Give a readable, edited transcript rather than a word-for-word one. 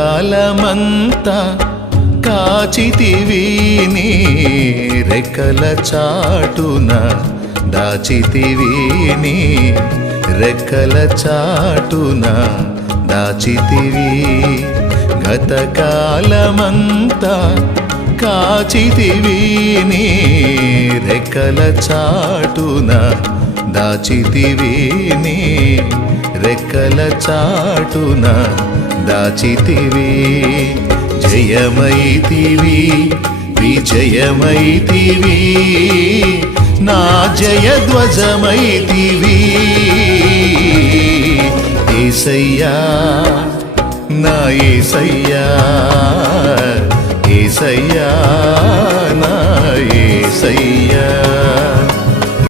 గతకాలమంతా కాచితివి నీ రెక్కల చాటున దాచితివి నీ రెక్కల చాటున దాచితివి గతకాలమంతా కాచితివి నీ రెక్కల చాటున దాచితివి నీ రెక్కల చాటున దాచితివి జయమైతివి విజయమైతివి నా జయధ్వజమైతివి యేసయ్యా నా యేసయ్యా యేసయ్యా నా యేసయ్యా